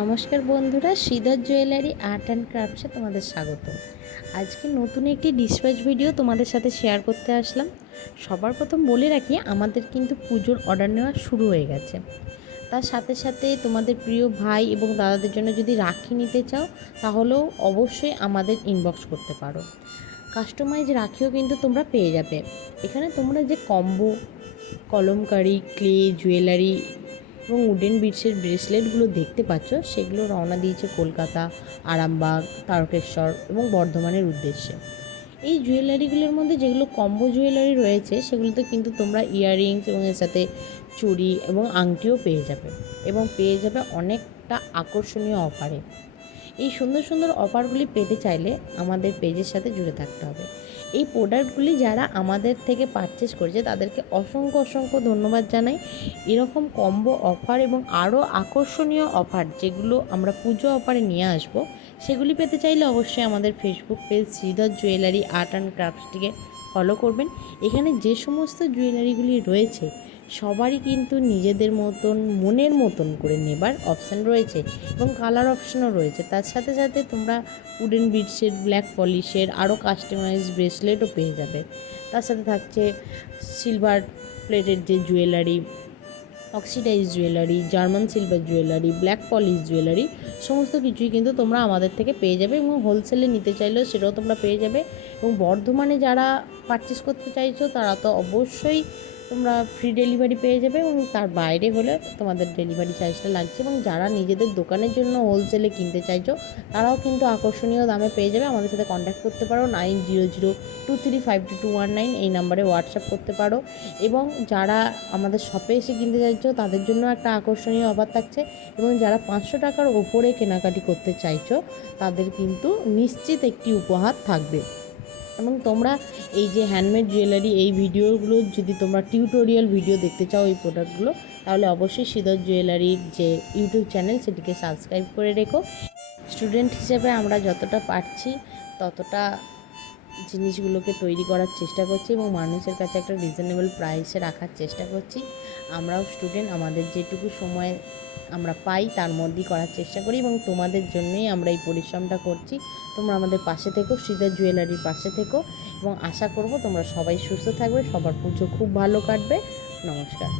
নমস্কার বন্ধুরা, Sridhar jewellery art and ক্রাফটসে তোমাদের স্বাগত। আজকে নতুন একটি ডিসপ্যাচ ভিডিও তোমাদের সাথে শেয়ার করতে আসলাম। সবার প্রথম বলে রাখি, আমাদের কিন্তু পুজোর অর্ডার নেওয়া শুরু হয়ে গেছে। তার সাথে সাথে তোমাদের প্রিয় ভাই এবং দাদাদের জন্য যদি রাখি নিতে চাও, তাহলেও অবশ্যই আমাদের ইনবক্স করতে পারো। কাস্টমাইজ রাখিও কিন্তু তোমরা পেয়ে যাবে। এখানে তোমরা যে কম্বো, কলমকারি, ক্লে, জুয়েলারি এবং উডেন বিটসের ব্রেসলেটগুলো দেখতে পাচ্ছ, সেগুলো রওনা দিয়েছে কলকাতা, আরামবাগ, তারকেশ্বর এবং বর্ধমানের উদ্দেশ্যে। এই জুয়েলারিগুলোর মধ্যে যেগুলো কম্বো জুয়েলারি রয়েছে, সেগুলোতে কিন্তু তোমরা ইয়াররিংস এবং এর সাথে চুড়ি এবং আংটিও পেয়ে যাবে, এবং পেয়ে যাবে অনেকটা আকর্ষণীয় অফারে। এই সুন্দর সুন্দর অফারগুলি পেতে চাইলে আমাদের পেজের সাথে জুড়ে থাকতে হবে। এই প্রোডাক্টগুলি যারা আমাদের থেকে পারচেস করেছে তাদেরকে অসংখ্য অসংখ্য ধন্যবাদ জানাই। এরকম কম্বো অফার এবং আরও আকর্ষণীয় অফার যেগুলো আমরা পুজো অফারে নিয়ে আসবো, সেগুলি পেতে চাইলে অবশ্যই আমাদের Facebook page Sridhar jewellery art and ক্রাফটসটিকে ফলো করবেন। এখানে যে সমস্ত জুয়েলারিগুলি রয়েছে সবারই কিন্তু নিজেদের মতন, মনের মতন করে নেবার অপশান রয়েছে এবং কালার অপশানও রয়েছে। তার সাথে সাথে তোমরা উডেন বিটসের, ব্ল্যাক পলিশের আরও কাস্টমাইজ ব্রেসলেটও পেয়ে যাবে। তার সাথে থাকছে সিলভার প্লেটের যে jewellery, oxidise jewellery, German silver jewellery, black polish jewellery, সমস্ত কিছুই কিন্তু তোমরা আমাদের থেকে পেয়ে যাবে, এবং হোলসেলে নিতে চাইলেও সেটাও তোমরা পেয়ে যাবে। এবং বর্ধমানে যারা পারচেস করতে চাইছো তারা তো অবশ্যই তোমরা ফ্রি ডেলিভারি পেয়ে যাবে, এবং তার বাইরে হলে তোমাদের ডেলিভারি চার্জটা লাগছে। এবং যারা নিজেদের দোকানের জন্য হোলসেলে কিনতে চাইছো তারাও কিন্তু আকর্ষণীয় দামে পেয়ে যাবে। আমাদের সাথে কন্ট্যাক্ট করতে পারো, 9002352219 এই নাম্বারে হোয়াটসঅ্যাপ করতে পারো। এবং যারা আমাদের শপে এসে কিনতে চাইছো তাদের জন্য একটা আকর্ষণীয় অফার থাকছে, এবং যারা 500 টাকার ওপরে কেনাকাটি করতে চাইছো তাদের কিন্তু নিশ্চিত একটি উপহার থাকবে। এবং তোমরা এই যে হ্যান্ডমেড জুয়েলারি, এই ভিডিওগুলো যদি তোমরা টিউটোরিয়াল ভিডিও দেখতে চাও এই প্রোডাক্টগুলো, তাহলে অবশ্যই শ্রীধর জুয়েলারির যে ইউটিউব চ্যানেল সেটিকে সাবস্ক্রাইব করে রেখো। স্টুডেন্ট হিসেবে আমরা যতটা পারছি ততটা জিনিসগুলোকে তৈরি করার চেষ্টা করছি এবং মানুষের কাছে একটা রিজনেবল প্রাইসে রাখার চেষ্টা করছি। আমরাও স্টুডেন্ট, আমাদের যেটুকু সময় আমরা পাই তার মধ্যেই করার চেষ্টা করি, এবং তোমাদের জন্যই আমরা এই পরিশ্রমটা করছি। তোমরা আমাদের পাশে থেকো, শ্রীধর জুয়েলারির পাশে থেকো, এবং আশা করব তোমরা সবাই সুস্থ থাকবে, সবার পুজো খুব ভালো কাটবে। নমস্কার।